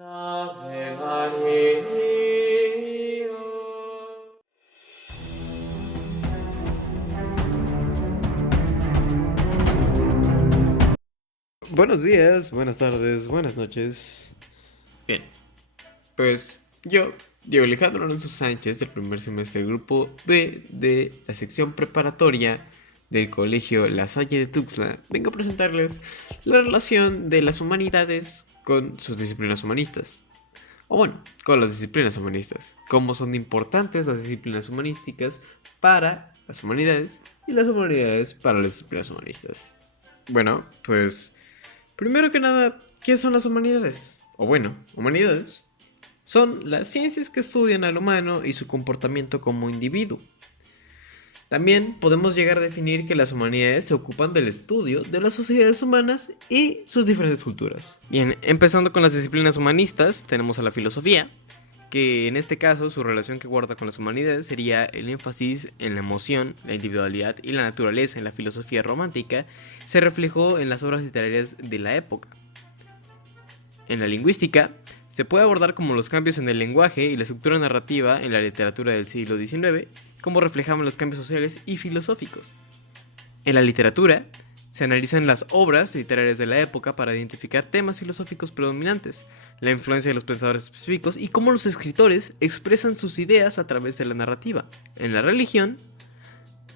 Ave María. Buenos días, buenas tardes, buenas noches. Bien, pues yo, Diego Alejandro Alonso Sánchez, del primer semestre del grupo B de la sección preparatoria del colegio La Salle de Tuxtla, vengo a presentarles la relación de las humanidades con sus disciplinas humanistas. O bueno, con las disciplinas humanistas. Cómo son importantes las disciplinas humanísticas para las humanidades y las humanidades para las disciplinas humanistas. Bueno, pues primero que nada, ¿qué son las humanidades? O bueno, humanidades son las ciencias que estudian al humano y su comportamiento como individuo. También podemos llegar a definir que las humanidades se ocupan del estudio de las sociedades humanas y sus diferentes culturas. Bien, empezando con las disciplinas humanistas, tenemos a la filosofía, que en este caso su relación que guarda con las humanidades sería el énfasis en la emoción, la individualidad y la naturaleza en la filosofía romántica, se reflejó en las obras literarias de la época. En la lingüística, se puede abordar como los cambios en el lenguaje y la estructura narrativa en la literatura del siglo XIX, como reflejaban los cambios sociales y filosóficos. En la literatura, se analizan las obras literarias de la época para identificar temas filosóficos predominantes, la influencia de los pensadores específicos y cómo los escritores expresan sus ideas a través de la narrativa. En la religión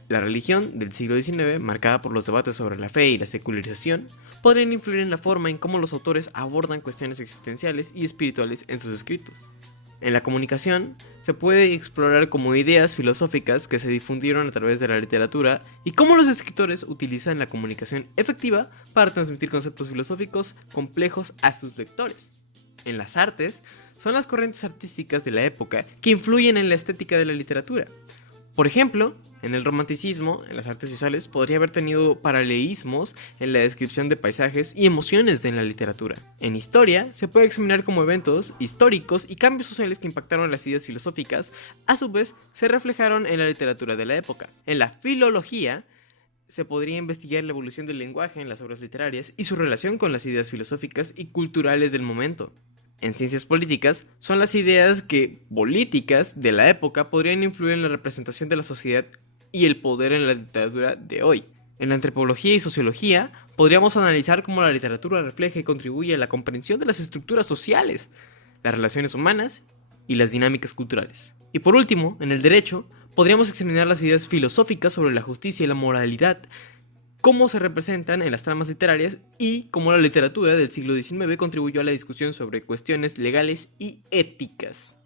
del siglo XIX, marcada por los debates sobre la fe y la secularización, podrían influir en la forma en cómo los autores abordan cuestiones existenciales y espirituales en sus escritos. En la comunicación, se puede explorar como ideas filosóficas que se difundieron a través de la literatura y cómo los escritores utilizan la comunicación efectiva para transmitir conceptos filosóficos complejos a sus lectores. En las artes, son las corrientes artísticas de la época que influyen en la estética de la literatura. Por ejemplo, en el romanticismo, en las artes visuales, podría haber tenido paralelismos en la descripción de paisajes y emociones en la literatura. En historia, se puede examinar cómo eventos históricos y cambios sociales que impactaron las ideas filosóficas, a su vez, se reflejaron en la literatura de la época. En la filología, se podría investigar la evolución del lenguaje en las obras literarias y su relación con las ideas filosóficas y culturales del momento. En ciencias políticas, son las ideas políticas de la época podrían influir en la representación de la sociedad y el poder en la literatura de hoy. En la antropología y sociología, podríamos analizar cómo la literatura refleja y contribuye a la comprensión de las estructuras sociales, las relaciones humanas y las dinámicas culturales. Y por último, en el derecho, podríamos examinar las ideas filosóficas sobre la justicia y la moralidad, cómo se representan en las tramas literarias y cómo la literatura del siglo XIX contribuyó a la discusión sobre cuestiones legales y éticas.